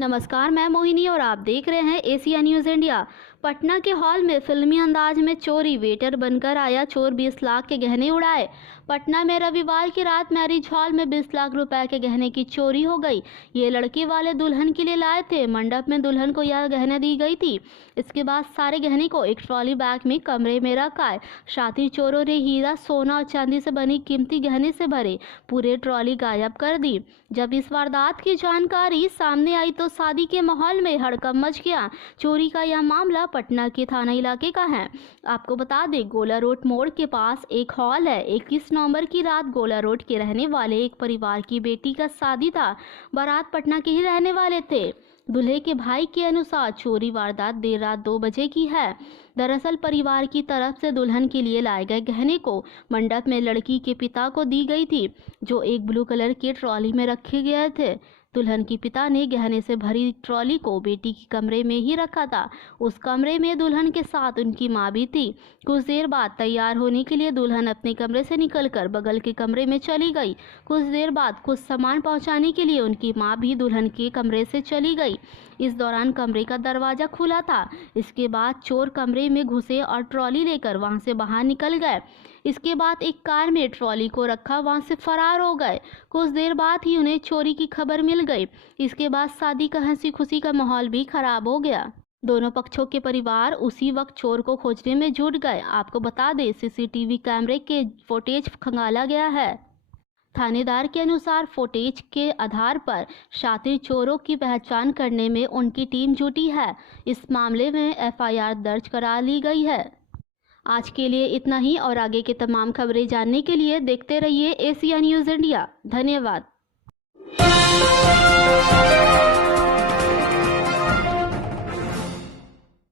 नमस्कार, मैं मोहिनी और आप देख रहे हैं एशिया न्यूज़ इंडिया। पटना के हॉल में फिल्मी अंदाज में चोरी, वेटर बनकर आया चोर, 20 लाख के गहने उड़ाए। पटना में रविवार की रात मैरिज हॉल में 20 लाख रुपए के गहने की चोरी हो गई। ये लड़के वाले दुल्हन के लिए लाए थे। मंडप में दुल्हन को यह गहने दी गई थी। इसके बाद सारे गहने को एक ट्रॉली बैग में कमरे में रखा है। साथी चोरों ने हीरा, सोना और चांदी से बनी कीमती गहने से भरे पूरे ट्रॉली गायब कर दी। जब इस वारदात की जानकारी सामने आई तो शादी के माहौल में हड़कंप मच गया। चोरी का यह मामला पटना के थाना इलाके का है। आपको बता दें, गोला रोड मोड़ के पास एक हॉल है। 21 नवंबर की रात गोला रोड के रहने वाले एक परिवार की बेटी का शादी था। बारात पटना के ही रहने वाले थे। दूल्हे के भाई के अनुसार चोरी वारदात देर रात 2 बजे की है। दरअसल परिवार की तरफ से दुल्हन के लिए लाए गए गहने को मंडप में लड़की के पिता को दी गई थी, जो एक ब्लू कलर के ट्रॉली में रखे गए थे। दुल्हन के पिता ने गहने से भरी ट्रॉली को बेटी के कमरे में ही रखा था। उस कमरे में दुल्हन के साथ उनकी मां भी थी। कुछ देर बाद तैयार होने के लिए दुल्हन अपने कमरे से निकलकर बगल के कमरे में चली गई। कुछ देर बाद कुछ सामान पहुंचाने के लिए उनकी मां भी दुल्हन के कमरे से चली गई। इस दौरान कमरे का दरवाजा खुला था। इसके बाद चोर कमरे में घुसे और ट्रॉली लेकर वहां से बाहर निकल गए। इसके बाद एक कार में ट्रॉली को रखा वहां से फरार हो गए। कुछ देर बाद ही उन्हें चोरी की खबर मिल गई। इसके बाद शादी का हंसी खुशी का माहौल भी खराब हो गया। दोनों पक्षों के परिवार उसी वक्त चोर को खोजने में जुट गए। आपको बता दें, सीसीटीवी कैमरे के फुटेज खंगाला गया है। थानेदार के अनुसार फुटेज के आधार पर शातिर चोरों की पहचान करने में उनकी टीम जुटी है। इस मामले में एफआईआर दर्ज करा ली गई है। आज के लिए इतना ही और आगे की तमाम खबरें जानने के लिए देखते रहिए एशिया न्यूज़ इंडिया। धन्यवाद।